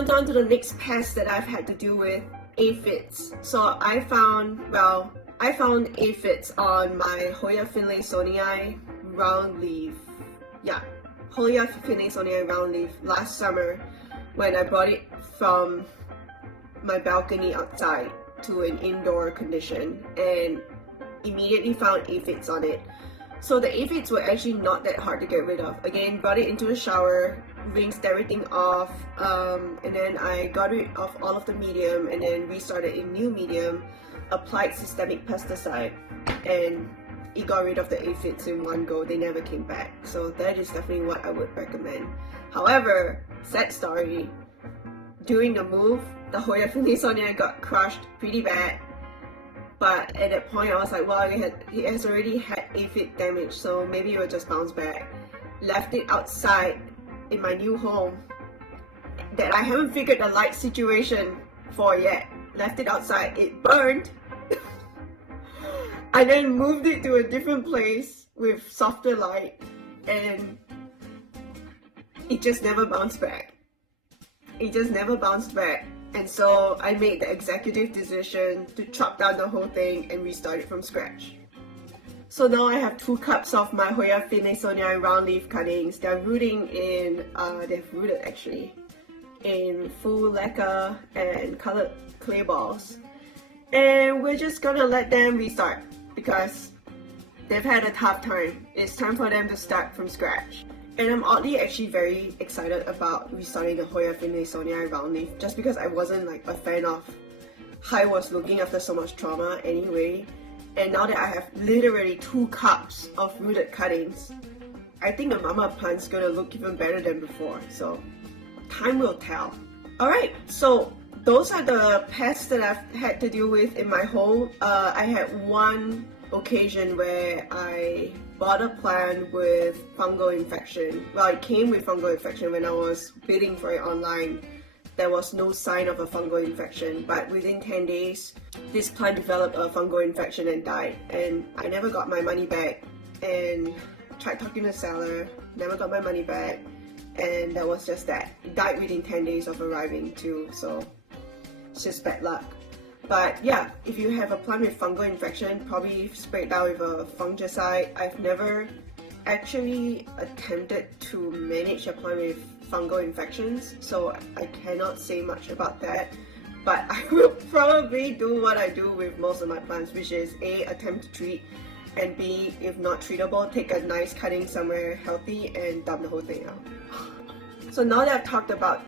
on down to the next pest that I've had to deal with, aphids. So I found aphids on my Hoya finlaysonii round leaf. Yeah, Hoya finlaysonii round leaf last summer when I brought it from my balcony outside to an indoor condition and immediately found aphids on it. So the aphids were actually not that hard to get rid of. Again, brought it into the shower, rinsed everything off, and then I got rid of all of the medium and then restarted a new medium, applied systemic pesticide, and it got rid of the aphids in one go. They never came back. So that is definitely what I would recommend. However, sad story, during the move, the Hoya finlaysonii got crushed pretty bad. But at that point, I was like, well, it has already had aphid damage, so maybe it will just bounce back. Left it outside in my new home that I haven't figured the light situation for yet. Left it outside, it burned. I then moved it to a different place with softer light, and it just never bounced back. It just never bounced back. And so I made the executive decision to chop down the whole thing and restart it from scratch. So now I have 2 cups of my Hoya finlaysonii round leaf cuttings. They're rooting in, they've rooted actually, in full lacquer and colored clay balls. And we're just gonna let them restart because they've had a tough time. It's time for them to start from scratch. And I'm oddly actually very excited about restarting the Hoya finlaysonii round leaf just because I wasn't like a fan of how I was looking after so much trauma anyway. And now that I have literally 2 cups of rooted cuttings, I think the mama plant's gonna look even better than before. So time will tell. Alright, so those are the pests that I've had to deal with in my home. I had one occasion where I bought a plant with fungal infection. Well, it came with fungal infection when I was bidding for it online. There was no sign of a fungal infection, but within 10 days, this plant developed a fungal infection and died. And I never got my money back, and tried talking to the seller, never got my money back, and that was just that. It died within 10 days of arriving too, so it's just bad luck. But yeah, if you have a plant with fungal infection, probably spray it down with a fungicide. I've never actually attempted to manage a plant with fungal infections, so I cannot say much about that. But I will probably do what I do with most of my plants, which is A, attempt to treat, and B, if not treatable, take a nice cutting somewhere healthy and dump the whole thing out. So now that I've talked about